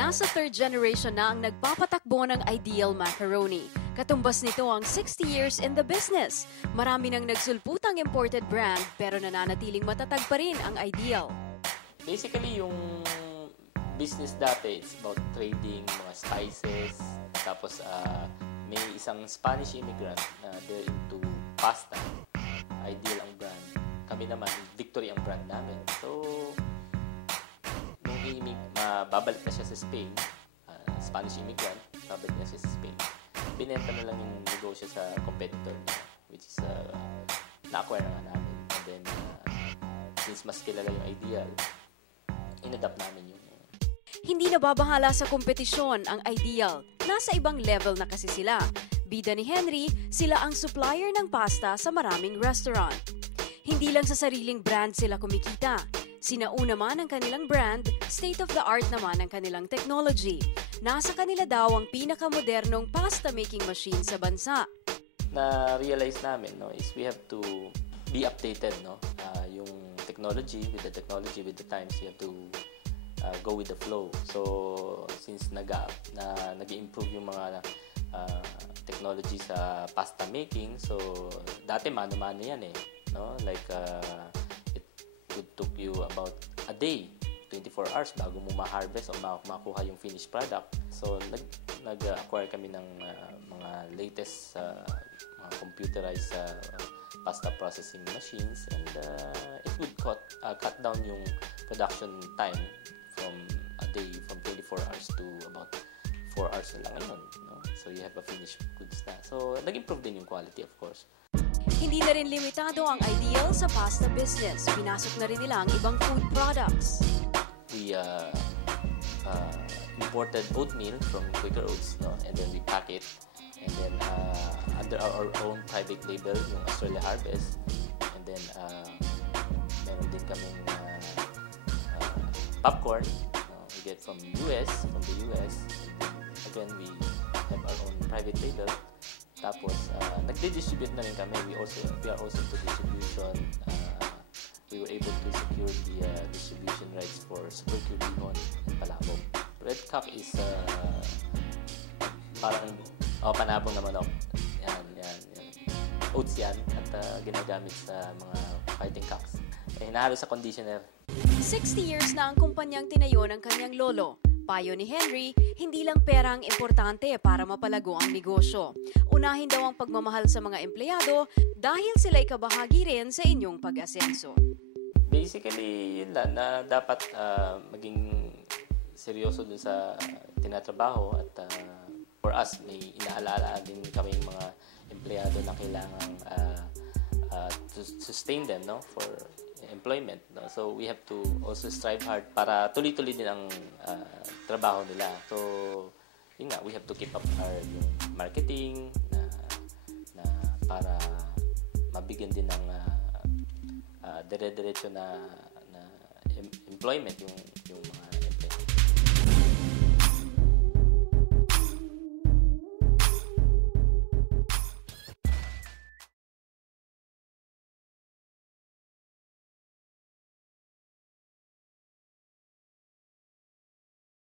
Nasa third generation na ang nagpapatakbo ng Ideal Macaroni. Katumbas nito ang 60 years in the business. Marami nang nagsulputang imported brand pero nananatiling matatag pa rin ang Ideal. Basically, yung business dati, it's about trading, mga spices. Tapos, may isang Spanish immigrant na they're into pasta. Ideal ang brand. Kami naman, Victory ang brand namin. So, babalik na siya sa Spain, Spanish immigrant, babalik na siya sa Spain. Binenta na lang yung negosyo sa competitor niya, which is na-acquire na nga namin. And then, since mas kilala yung Ideal, in-adapt namin yung... Hindi nababahala sa kompetisyon ang Ideal. Nasa ibang level na kasi sila. Bida ni Henry, sila ang supplier ng pasta sa maraming restaurant. Hindi lang sa sariling brand sila kumikita. Sinauna man ang kanilang brand, state-of-the-art naman ang kanilang technology. Nasa kanila daw ang pinakamodernong pasta-making machine sa bansa. Na-realize namin is we have to be updated. Yung technology, with the times, you have to go with the flow. So, since nag-improve yung mga technology sa pasta making, so dati mano-mano yan Like, it took you about a day, 24 hours bago mo ma-harvest o makuha yung finished product. So, nag-acquire kami ng mga latest mga computerized pasta processing machines, and it would cut down yung production time from a day, from 24 hours to about 4 hours na lang ngayon. So, you have a finished goods na. So, nag-improve din yung quality, of course. Hindi na rin limitado ang Ideal sa pasta business. Pinasok na rin nila ang ibang food products. We imported oatmeal from Quaker Oats, and then we pack it. And then under our own private label, yung Australia Harvest. And then meron din kaming popcorn. We get from the US. Again, we have our own private label. Tapos, nagdi-distribute na rin kami. We are also to distribution. We were able to secure the distribution rights for Super Q Bihon and Palabok. Red Cock is parang panabong na manok. Yan. Oats yan at ginagamit sa mga fighting cocks. Hinahalo sa conditioner. 60 years na ang kumpanyang tinayo ng kanyang lolo. Payo ni Henry, hindi lang pera ang importante para mapalago ang negosyo. Unahin daw ang pagmamahal sa mga empleyado dahil sila'y kabahagi rin sa inyong pag-asenso. Basically, yun lang na dapat maging seryoso dun sa tinatrabaho at for us, may inaalala din kami mga empleyado na kailangang to sustain them for employment. So we have to also strive hard para tuloy-tuloy din ang trabaho nila. So yun nga, we have to keep up our marketing na para mabigyan din ng dire-diretso na employment yung mga